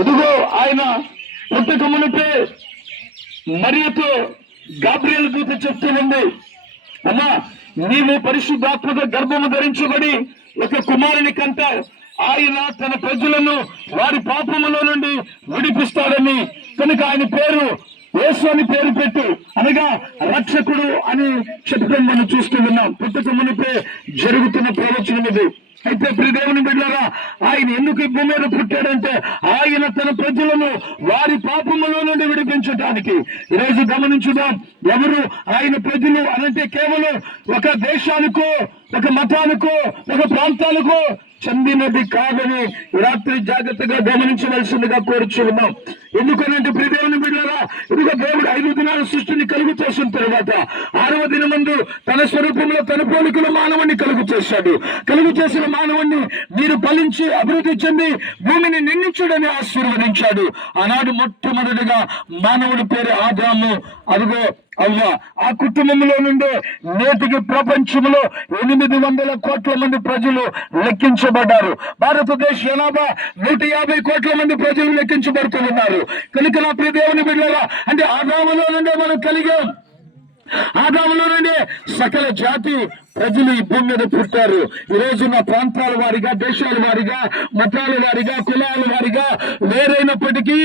ఇదిగో ఆయన పుట్టక మునిపే మరియతో గాబ్రియల్ దూత చెప్తూ ఉంది, అమ్మా నీవు పరిశుద్ధాత్మక గర్భము ధరించబడి ఒక కుమారుని కంటావు, ఆయన తన ప్రజలను వారి పాపములో నుండి విడిపిస్తాడని, కనుక ఆయన పేరు యేసు అని పేరు పెట్టు, అనగా రక్షకుడు అని చెప్పుకొని మనం చూస్తూ ఉన్నాం. పుట్టక మునిపే జరుగుతున్న ప్రవచనం ఇది. అయితే ప్రియదేవుని బిడ్డలారా, ఆయన ఎందుకు ఈ భూమి మీద పుట్టాడంటే ఆయన తన ప్రజలను వారి పాపములో నుండి విడిపించడానికి. ఈరోజు గమనించుదాం, ఎవరు ఆయన ప్రజలు అనంటే కేవలం ఒక దేశానికో ఒక మతానికో ఒక ప్రాంతానికో చెందినది కాదని రాత్రి జాగ్రత్తగా గమనించవలసిందిగా కోరుచు ఉన్నాం. ఎందుకనంటే ప్రియదేవుని బిడ్డలారా, ఇదిగో దేవుడు 5 దినాల సృష్టిని కలుగు చేసిన తర్వాత 6వ దినమందు తన స్వరూపంలో తన పోలికలో మానవుణ్ణి కలుగు చేశాడు. కలుగు చేసిన మానవుణ్ణి మీరు ఫలించి అభివృద్ధి చెంది భూమిని నిందించుడని ఆశీర్వదించాడు. ఆనాడు మొట్టమొదటిగా మానవుడి పేరు ఆదాము, అదిగో అవ్వ. ఆ కుటుంబంలో నుండి నేటికి ప్రపంచంలో 800 కోట్ల మంది ప్రజలు లెక్కించబడ్డారు. భారతదేశ జనాభా 150 కోట్ల మంది ప్రజలు లెక్కించబడుతూ ఉన్నారు. కనుక నా ప్రియ దేవుని బిడ్డలారా, అంటే ఆదాములో నుండే మనం కలిగాం. ఆదాములో నుండే సకల జాతి ప్రజలు ఈ భూమి మీద పుట్టారు. ఈ రోజున ప్రాంతాల వారిగా, దేశాల వారిగా, మతాల వారిగా, కులాల వారిగా వేరైనప్పటికీ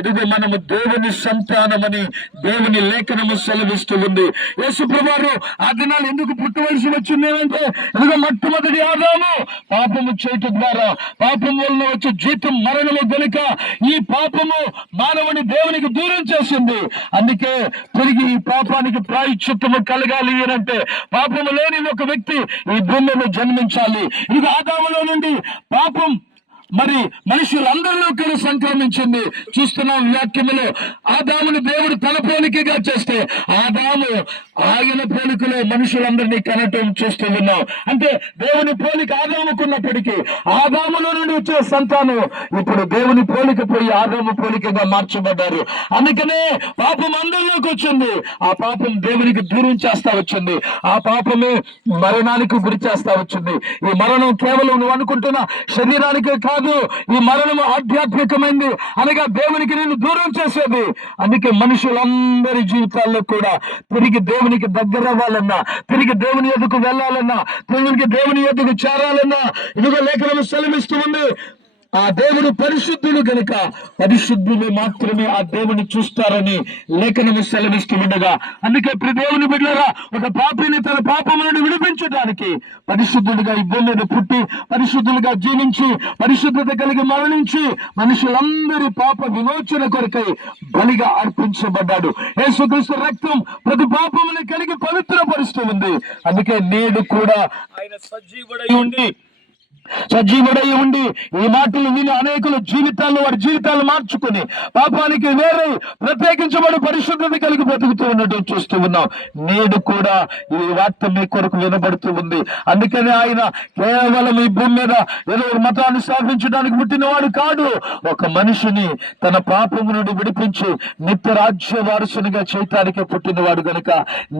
ఇదిగో మనము దేవుని సంతానమని దేవుని లేఖనము సెలవిస్తూ ఉంది. యేసు ప్రభువారు ఆ దినాలు ఎందుకు పుట్టవలసి వచ్చింది అంటే, ఇదిగో మొట్టమొదటి ఆదాము పాపము చేయటం ద్వారా పాపం వలన వచ్చే జీతం మరణము గనుక ఈ పాపము మానవుని దేవునికి దూరం చేసింది. అందుకే తిరిగి ఈ పాపానికి ప్రాయశ్చిత్తము కలగాలి అంటే పాపము లేని ఒక వ్యక్తి ఈ భూమిలో జన్మించాలి. ఇది ఆదాములో నుండి పాపం మరి మనుషులందరిలోకి సంక్రమించింది. చూస్తున్నాం వాక్యములో, ఆదాముని దేవుడు తన పోలికగా చేస్తే ఆదాము ఆయన పోలికలో మనుషులందరినీ కనటం చూస్తూ ఉన్నాం. అంటే దేవుని పోలిక ఆదాముకున్నప్పటికీ ఆదాములో నుండి వచ్చే సంతానం ఇప్పుడు దేవుని పోలిక పోయి ఆదాము పోలికగా మార్చబడ్డారు. అందుకనే పాపం అందరిలోకి వచ్చింది. ఆ పాపం దేవునికి దూరం చేస్తా వచ్చింది. ఆ పాపమే మరణానికి గురి చేస్తా వచ్చింది. ఈ మరణం కేవలం నువ్వు అనుకుంటున్న శరీరానికే కాదు, ఈ మరణం ఆధ్యాత్మికమైంది, అనగా దేవునికి నిన్ను దూరం చేసేది. అందుకే మనుషులందరి జీవితాల్లో కూడా తిరిగి దేవునికి దగ్గర అవ్వాలన్నా, తిరిగి దేవుని ఎదుకు వెళ్ళాలన్నా, దేవుని ఎదుకు చేరాలన్నా ఇదిగో లేఖనం సెలవిస్తూ ఉంది. ఆ దేవుడు పరిశుద్ధుడు గనుక పరిశుద్ధులు మాత్రమే ఆ దేవుని చూస్తారని లేఖనము సెలవిస్తూ ఉండగా, అందుకే ప్రతి దేవుని బిడ్డలారా, ఒక పాపిని తన పాపం నుండి విడిపించడానికి పరిశుద్ధుడిగా ఈ భూమి మీద పుట్టి పరిశుద్ధులుగా జీవించి పరిశుద్ధత కలిగి మరణించి మనుషులందరి పాప విమోచన కొరకై బలిగా అర్పించబడ్డాడు. యేసుక్రీస్తు రక్తం ప్రతి పాపముని కలిగి పవిత్రపరుస్తూ ఉంది. అందుకే నేడు కూడా ఆయన సజీవుడై ఉండి ఈ మాటలు విని అనేకుల జీవితాల్లో వారి జీవితాలు మార్చుకుని పాపానికి వేరే ప్రత్యేకించబడి పరిశుద్ధత కలిగి బతుకుతూ ఉన్నట్టు చూస్తూ ఉన్నాం. నేడు కూడా ఈ వార్త మీ కొరకు వినబడుతూ ఉంది. అందుకని ఆయన కేవలం ఈ భూమి మీద ఏదో మతాన్ని స్థాపించడానికి పుట్టినవాడు కాదు, ఒక మనిషిని తన పాపము నుండి విడిపించి నిత్య రాజ్య వారసునిగా చేయటానికి పుట్టినవాడు గనుక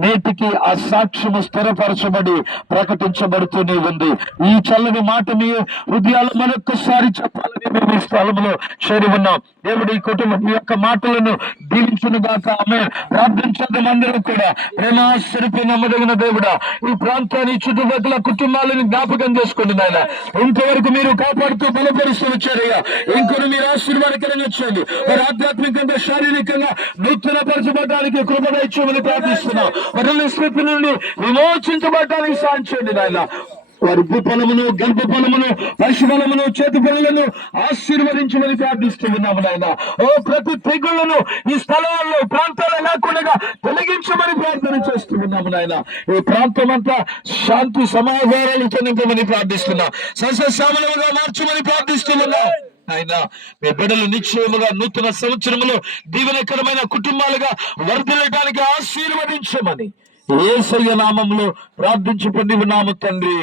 నేటికి ఆ సాక్ష్యము స్థిరపరచబడి ప్రకటించబడుతూనే ఉంది. ఈ చల్లని మాట మీ హృదయాలు మరొక్కసారి చెప్పాలని మేము ఈ స్థలంలో చేరి ఉన్నాం. దేవుడి కుటుంబం ఈ యొక్క మాటలను దీవించును గాక. ఆమె ప్రార్థించడం అందరూ కూడా. ప్రేమాస్వరూపి నమ్మదగిన దేవుడా, ఈ ప్రాంతాన్ని చుట్టుపక్కల కుటుంబాలను జ్ఞాపకం చేసుకోండి నాయన. ఇంతవరకు మీరు కాపాడుతూ బలపరుస్తూ వచ్చారయ్యా, ఇంకొన్ని మీరు ఆశీర్వాదకరంగా వచ్చేయండి. వారి ఆధ్యాత్మికంగా శారీరకంగా నూతన పరచబడడానికి కృపణ ఇచ్చేమని ప్రార్థిస్తున్నాం. వారి స్థితి నుండి విమోచించబడటానికి సాయం చేయండి నాయన. వారి భూఫలమును, గర్భ ఫలమును, పశు ఫలమును, చేతి ఫలములను ఆశీర్వదించమని ప్రార్థిస్తున్నాము నాయన. ఓ ప్రతి తెగుళ్లను ఈ స్థలాల్లో ప్రాంతాల్లో లేకుండా తొలగించమని ప్రార్థన చేస్తున్నాము నాయన. ఈ ప్రాంతం అంతా శాంతి సమాధానాలు నింపమని ప్రార్థిస్తున్నాం. సస్యశ్యామలముగా మార్చమని ప్రార్థిస్తున్నాం. ఆయన మీ బిడ్డలు నిశ్చయముగా నూతన సంవత్సరములో దీవెనకరమైన కుటుంబాలుగా వర్ధిల్లడానికి ఆశీర్వదించమని యేసయ్య నామములో ప్రార్థించి పొంది ఉన్నాము తండ్రి.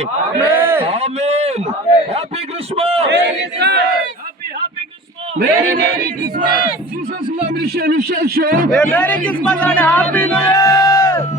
Amen. Happy Christmas. Merry Christmas. Jesus love you. Merry Christmas and Happy New Year.